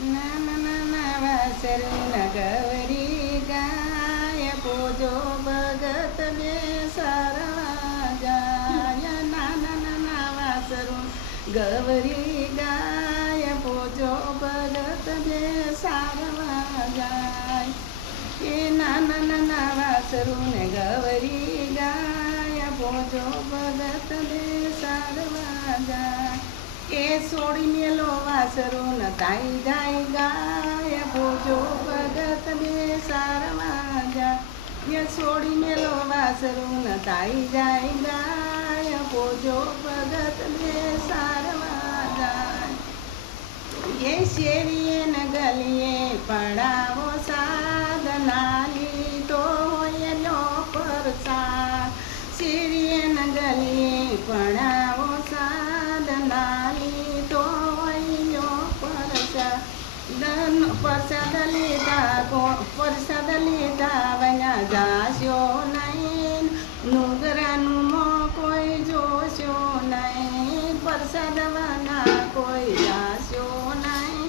નાના નાના વાસરુના ગવરી ગાય પૂજો ભગત બેસારવા જાય. નાના નાના વાસરું ગવરી ગાય પૂજો ભગત બેસારવા જાય. એ નાના નાના વાસરુને ગવરી ગાય પૂજો ભગત બેસારવા જાય. એ સોડી મેલો વાસરું તાઈ જાય ગાય પૂજો ભગત બેસારવા જાય. એ સોડી મેલો વાસરું તાઈ જાય ગાય પૂજો ભગત બેસારવા જાય. એ શેરીએ ન ગલીએ પડાવો સાધના લીધો હોય લો પરસાદ. શેરીએ ન ગલીએ પડાવો સાધના લીધો હોય લો પરસાદ. પ્રસાદ લીધા વયા જાશો નહીં, નુગરાનું મોં કોઈ જોશો નહીં. પ્રસાદ વના કોઈ જાશો નહીં,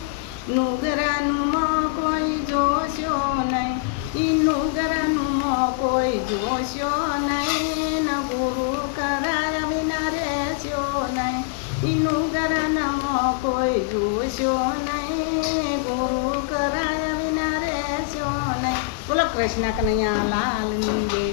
નુગરાનું મોં કોઈ જોશો નહીં. ઈ નુગરાનું મોં કોઈ જોશો નહીં, ગુરુ કરાયા વિના રહેશો નહીં. ઈ નુગરાના મોં કોઈ જોશો નહીં, ગુરુ કરાયા વિના રહેશો નહીં. બોલો કૃષ્ણ કનૈયા લાલની જય.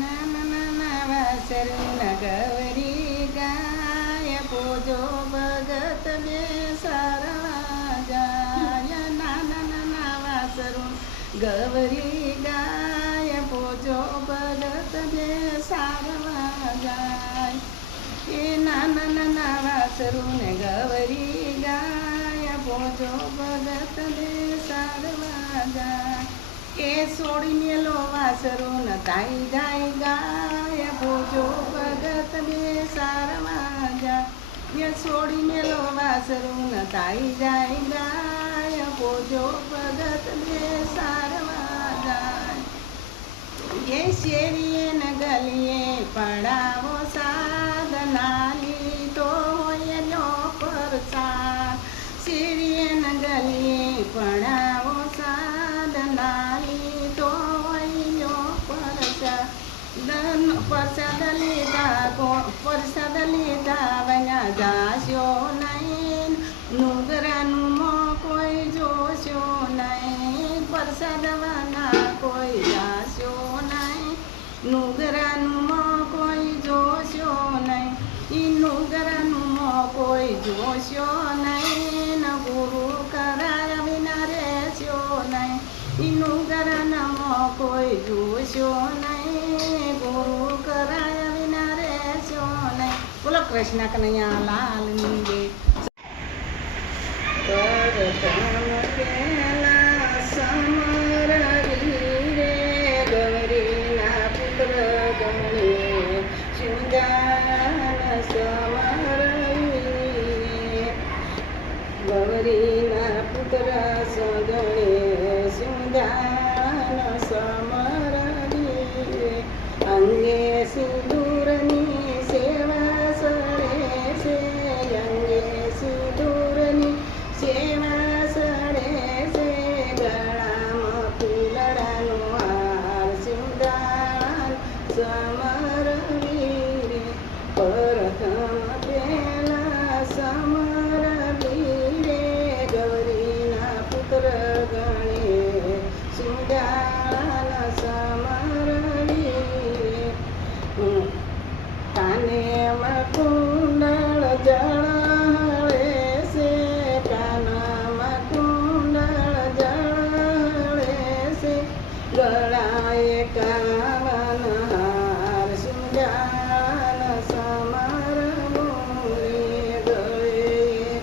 નાના નાના વાસરુના ગવરી ગાય પૂજો ભગત બેસારવા જાય. નાના નાના વાસરું ગવરી ગાય પૂજો ભગત બેસારવા જાય. એ નાના નાના વાસરુને ગવરી ગાય પૂજો ભગત બેસારવા જાય. એ સોડી મેલો વાસરું તાઈ જાય ગાય પૂજો ભગત બેસારવા જાય. એ સોડી મેલો વાસરું તાઈ જાય ગાય પૂજો ભગત બેસારવા જાય. એ શેરીએ ન ગલીએ પડાવો સાધના લીધો હોય લો પરસાદ. શેરીએ ન ગલીએ પડાવો સાધના લીધો હોય લો પરસાદ. પ્રસાદ લીધા વયા જાશો નહીં, નુગરાનું મોં કોઈ જોશો નહીં. પ્રસાદ વના કોઈ જાશો નહીં, નુગરાનું મોં કોઈ જોશો નહીં. ઈ નુગરાનું મોં કોઈ જોશો નહીં, ગુરુ કરાયા વિના રહેશો નહીં. ઈ નુગરાના મોં કોઈ જોશો નહીં, ગુરુ કરાયા વિના રહેશો નહીં. બોલો કૃષ્ણ કનૈયા લાલની જય. પ્રથમ પેલા સમર વીરે ગૌરીના પુત્ર ગણે સુજાન સમર વીરે. ગૌરીના પુત્ર સગણે સુજાન સમર વીરે. અંગે સિંદૂરની સેવા સરે છે, અંગે સિંદૂરની સેવા સરે છે. ગળામાં ફૂલડાનો હાર સુદાન સમર વીરે. પ્રથમ પેલા સમર વીરે ગૌરીના પુત્ર ગણે સુદાન સમર વીરે. કાનેમાં કુંડળ જળહળે છે, કાનમાં કુંડળ જળહળે છે. ગળાએ કાવન હાર સુજાન સમર મોરે. ગળે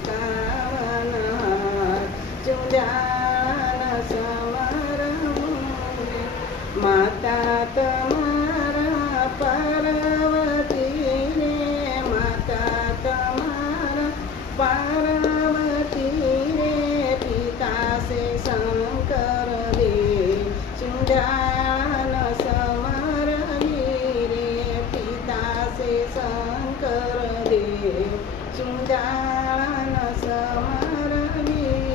કાવન હાર સુજાન સમર મોરે. માતા તમારા પાર્વતી રે, માતા તમારા પાર્વતી રે. પિતા સે શંકર દેવ સુજાન સમર વીરે. પિતા સે શંકર દેવ સુજાન સમર વીરે.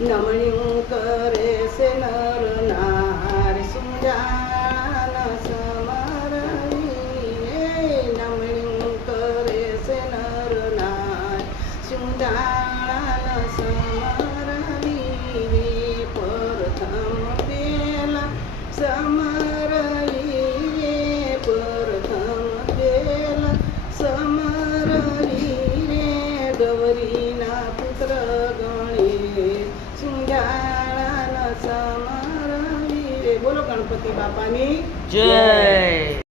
નમણ્યું કરે છે નર નાર સુંજાળાના સમરવી રે નમણ્યું કરે છે નર નાર સુંજાળાના સમરવી રે પ્રથમ પેલા સમરવી રે પ્રથમ પેલા સમરવી રે ગૌરીના પુત્ર ગણે સુંજાળાના સમરવી રે. બોલો ગણપતિ બાપાની જય.